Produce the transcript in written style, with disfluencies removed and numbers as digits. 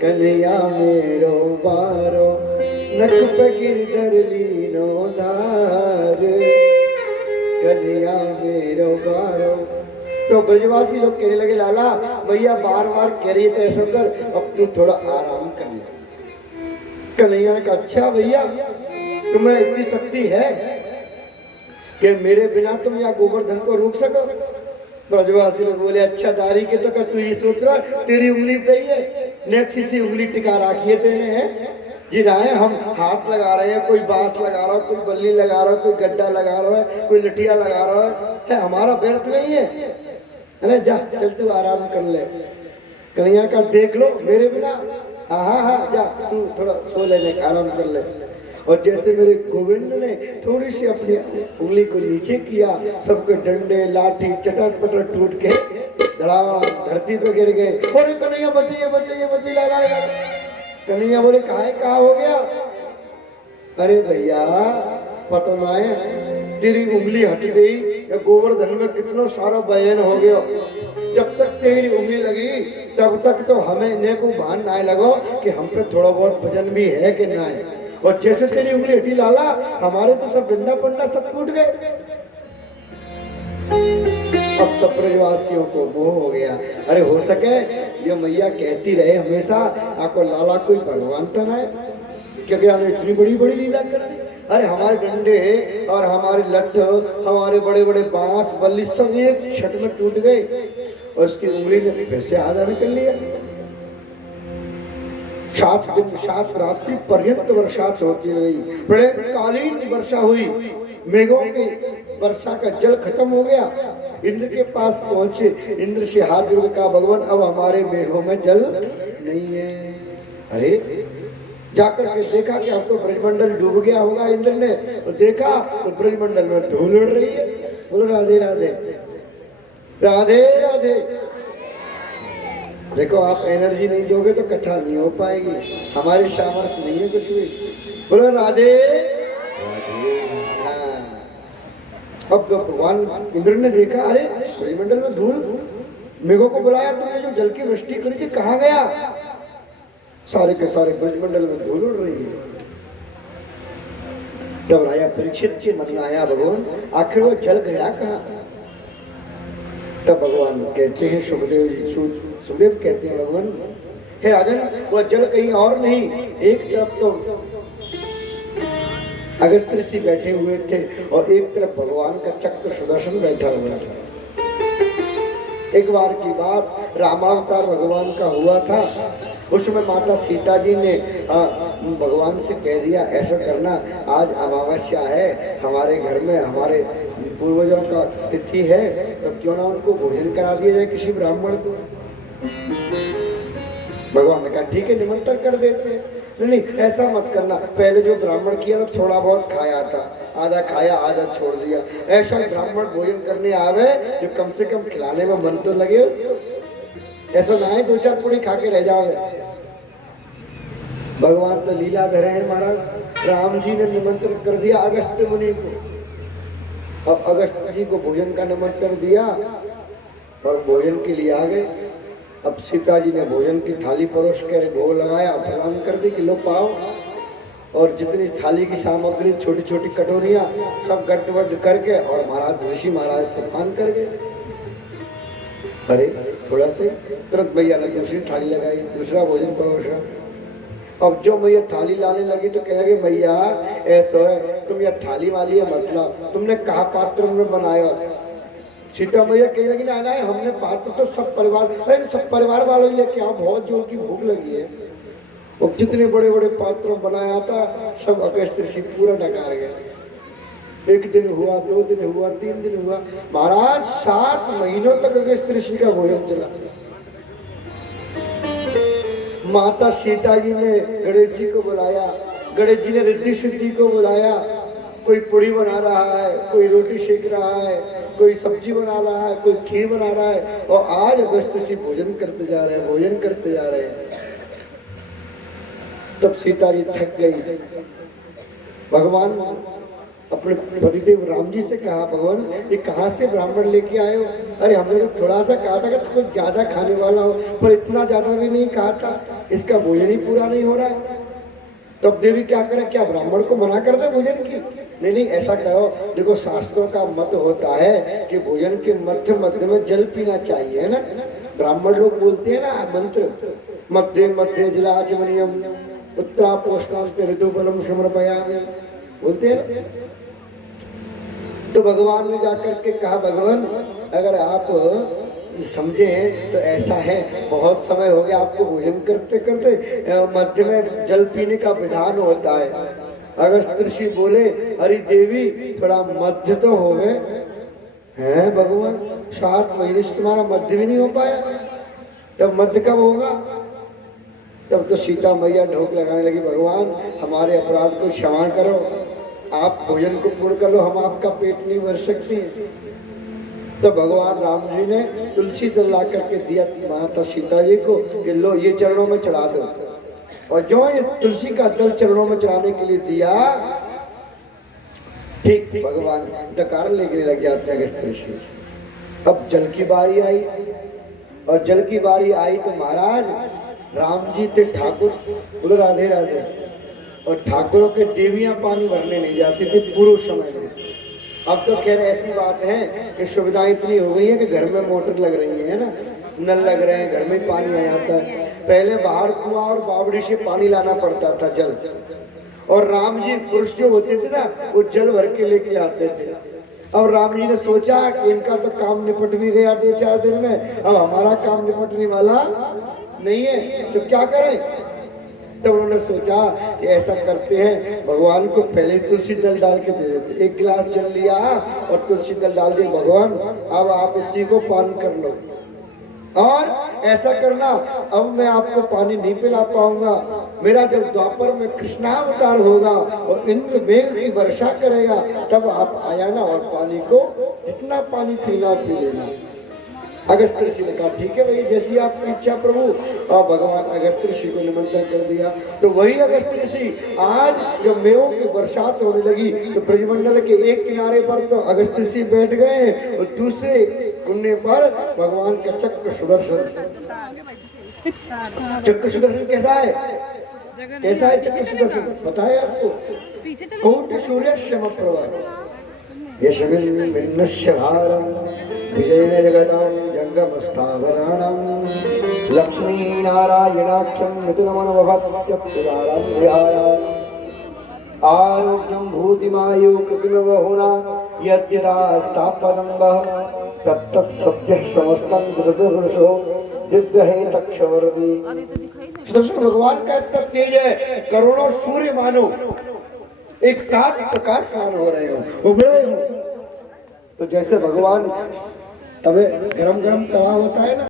कन्हैया मेरो बारो नक पे गिरधर लीनो धार, कन्हैया मेरो बारो। तो ब्रजवासी लोग कहने लगे लाला भैया बार बार कह रही है तो ऐसा कर, अब तू थोड़ा आराम कर ले। कन्हैया ने कहा अच्छा भैया तुम्हें इतनी शक्ति है कि मेरे बिना तुम यहाँ गोवर्धन को रोक सको। ब्रजवासी लोग बोले अच्छा दारी के तो तू ये सोच रहा तेरी उंगली गई है, नेक्सी सी उंगली टिका रखी है तेने है जी राय। हम हाथ लगा रहे हैं, कोई बांस लगा रहा हो, कोई बल्ली लगा रहा हो, कोई गड्ढा लगा रहा है, कोई लठिया लगा रहा है, हमारा व्यर्थ नहीं है। अरे जा चल तू आराम कर ले। कन्हैया का देख लो मेरे बिना, हाँ हाँ जा तू थोड़ा सो लेने आराम कर ले। और जैसे मेरे गोविंद ने थोड़ी सी अपनी उंगली को नीचे किया, सबके डंडे लाठी चटर पटर टूट के धड़ाम धरती पे गिर गए। अरे कन्हैया बचिए बचिए बचिए ला। कन्हैया बोले कहा हो गया? अरे भैया पता ना है तेरी उंगली हट गई या गोवर्धन में कितना सारा बयान हो गया। जब तक तेरी उंगली लगी तब तक तो हमें ने को भान ना लगो कि हम पे थोड़ा बहुत वजन भी है कि ना है। और जैसे तेरी उंगली हटी लाला हमारे तो सब डंडा पंडा सब टूट गए। अब सब ब्रजवासियों को मोह हो गया। अरे हो सके ये मैया कहती रहे हमेशा आपको लाला कोई भगवान तो ना है, क्योंकि हमने इतनी बड़ी बड़ी लीला कर दी। अरे हमारे डंडे और हमारे लठ हमारे बड़े बड़े बांस बल्ली सब एक छट में टूट गए और उसकी उंगली ने फिर से आधा कर लिया। 7 दिन 7 रात्रि पर्यंत वर्षा होती रही, प्रलयकालीन वर्षा हुई, मेघों की वर्षा का जल खत्म हो गया। इंद्र के पास पहुंचे, इंद्र से हाथ जोड़ कहा भगवान अब हमारे मेघों में जल नहीं है। अरे जाकर के देखा कि अब तो ब्रजमंडल डूब गया होगा। इंद्र ने तो देखा तो ब्रजमंडल में धूल उड़ रही है। बोलो राधे राधे राधे राधे। देखो आप एनर्जी नहीं दोगे तो कथा नहीं हो पाएगी, हमारी सामर्थ्य नहीं है कुछ भी। बोलो राधे राधे। हाँ अब भगवान इंद्र ने देखा अरे ब्रजमंडल में धूल, मेघों को बुलाया तुमने जो जल की वृष्टि करी थी कहाँ गया? सारे के सारे ब्रजमंडल में धूल उड़ रही है। तब राजा परीक्षित के मन में आया भगवान आखिर वो जल गया कहाँ? तब भगवान कहते हैं सुखदेव कहते हैं भगवान हे राजन वो जल कहीं और नहीं, एक तरफ तो अगस्त्य ऋषि बैठे हुए थे और एक तरफ भगवान का चक्र सुदर्शन बैठा हुआ था। एक बार की बात रामावतार भगवान का हुआ था, उसमें माता सीता जी ने भगवान से कह दिया ऐसा करना आज अमावस्या है, हमारे घर में हमारे पूर्वजों का तिथि है तो क्यों ना उनको भोजन करा दिया जाए किसी ब्राह्मण को। भगवान ने कहा ठीक है निमंत्रण कर देते हैं। नहीं ऐसा मत करना, पहले जो ब्राह्मण किया था थोड़ा बहुत खाया था, आधा खाया आधा छोड़ दिया। ऐसा ब्राह्मण भोजन करने आवे जो कम से कम खिलाने में मन तो लगे उसको, ऐसा ना है 2-4 पूड़ी खा के रह जाओगे। भगवान तो लीलाधर है महाराज। राम जी ने निमंत्रण कर दिया अगस्त्य मुनि को। अब अगस्त्य जी को भोजन का निमंत्रण दिया और भोजन के लिए आ गए। अब सीता जी ने भोजन की थाली परोस कर भोग लगाया, प्रदान कर दी कि लो पाओ। और जितनी थाली की सामग्री छोटी छोटी कटोरियां सब गटवट करके और महाराज ऋषि महाराज तूफान कर गए। अरे थोड़ा से तुरंत भैया ने दूसरी थाली लगाई, दूसरा भोजन परोसा। अब जो मैया थाली लाने लगी तो कहने लगे मैया ऐसा है तुम यह थाली वाली है मतलब तुमने कहा पात्र में बनाया। सीता मैया कहने लगी ना हमने पात्र तो सब परिवार वालों लेके आओ, बहुत जोर की भूख लगी है। और जितने बड़े बड़े पात्रों बनाया था सब अगस्त्य ऋषि पूरा डकार गया। 1 दिन हुआ, 2 दिन हुआ, 3 दिन हुआ, महाराज 7 महीनों तक अगस्त्य ऋषि का भोजन चला। माता सीता जी ने गणेश जी को बुलाया, गणेश जी ने रिद्धि सिद्धि को बुलाया। कोई पूड़ी बना रहा है, कोई रोटी सेक रहा है, कोई सब्जी बना रहा है, कोई खीर बना रहा है और आज अगस्त्य ऋषि भोजन करते जा रहे हैं, भोजन करते जा रहे हैं। तब सीता जी थक गई। भगवान अपने पतिदेव राम जी से कहा, भगवान ये कहाँ से ब्राह्मण लेके आए हो? अरे हमने तो थोड़ा सा कहा था कि कुछ ज्यादा खाने वाला हो, पर इतना ज्यादा भी नहीं कहा था, इसका भोजन ही पूरा नहीं हो रहा है। तो अब देवी क्या करे, क्या ब्राह्मण को मना कर दे भोजन की? नहीं नहीं, ऐसा करो, देखो शास्त्रों का मत होता है कि भोजन के मध्य मध्य में जल पीना चाहिए, है ना। ब्राह्मण लोग बोलते हैं ना मंत्र, मध्य मध्य जलाचमनियम उत्तरा पोषणांत ऋतुबलम समर्पयामि, बोलते हैं। तो भगवान ने जाकर के कहा, भगवान अगर आप समझे तो ऐसा है, बहुत समय हो गया आपको भोजन करते करते, मध्य में जल पीने का विधान होता है। अगस्त्य ऋषि बोले, अरे देवी थोड़ा मध्य तो हो गए हैं भगवान, 7 महीने से तुम्हारा मध्य भी नहीं हो पाया, तब मध्य कब होगा? तब तो सीता मैया ढोक लगाने लगी, भगवान हमारे अपराध को क्षमा करो, आप भोजन को पूर्ण कर लो, हम आपका पेट नहीं भर सकती। तो भगवान राम जी ने तुलसी दल ला करके दिया माता सीता जी को कि लो ये चरणों में चढ़ा दो। और जो ये तुलसी का दल चरणों में चढ़ाने के लिए दिया, ठीक भगवान डकार लेके लग जाते हैं अगस्त्य ऋषि। अब जल की बारी आई, और जल की बारी आई तो महाराज राम जी थे ठाकुर, बोलो राधे राधे, और ठाकुरों के देवियां पानी भरने नहीं जाती थी पूर्व समय में। अब तो खैर ऐसी बात है कि सुविधाएं इतनी हो गई है कि घर में मोटर लग रही है ना, नल लग रहे हैं, घर में पानी आ जाता है। पहले बाहर कुआं और बावड़ी से पानी लाना पड़ता था जल, और राम जी पुरुष जो होते थे ना वो जल भर के लेके आते थे। अब राम जी ने सोचा कि इनका तो काम निपट भी गया 2-4 दिन में, अब हमारा काम निपटने वाला नहीं है, तो क्या करें? तब उन्होंने सोचा कि ऐसा करते हैं, भगवान को पहले तुलसी दल डाल के दे देते। 1 गिलास जल लिया और तुलसी दल डाल दिए, भगवान अब आप इसी को पान कर लो, और ऐसा करना अब मैं आपको पानी नहीं पिला पाऊंगा, मेरा जब द्वापर में कृष्णावतार होगा और इंद्र मेघ की वर्षा करेगा तब आप आया ना, और पानी को जितना पानी पीना पी लेना। अगस्त्य ऋषि ने कहा ठीक है भाई, जैसी आपकी इच्छा प्रभु। और भगवान अगस्त्य ऋषि को निमंत्रण कर दिया। तो वही अगस्त्य ऋषि आज जब मेघों की बरसात होने लगी तो ब्रजमंडल के एक किनारे पर तो अगस्त्य ऋषि बैठ गए, और दूसरे कोने पर भगवान का चक्र सुदर्शन। चक्र सुदर्शन कैसा है? कैसा है चक्र सुदर्शन पता है आपको? कोटि सूर्य समप्रभा यशविन्नस्य भारं विजयेन जगदां जंगमस्थावराणां लक्ष्मीनारायणाख्यं मिथुनमनवभक्त्यप्तुदारं विहारान् आरोग्यं भूतिमायु कृतिमवहुना यद्यदास्तापदम्बः तत्तत् सद्यः समस्तं सदुर्षो दिव्यहे तक्षवर्दी। सुदर्शन भगवान का इतना तेज है, करोड़ों सूर्य मानो एक साथ प्रकाशमान हो रहे हो, उभरे हो। तो जैसे भगवान तवे गरम गरम तवा होता है ना,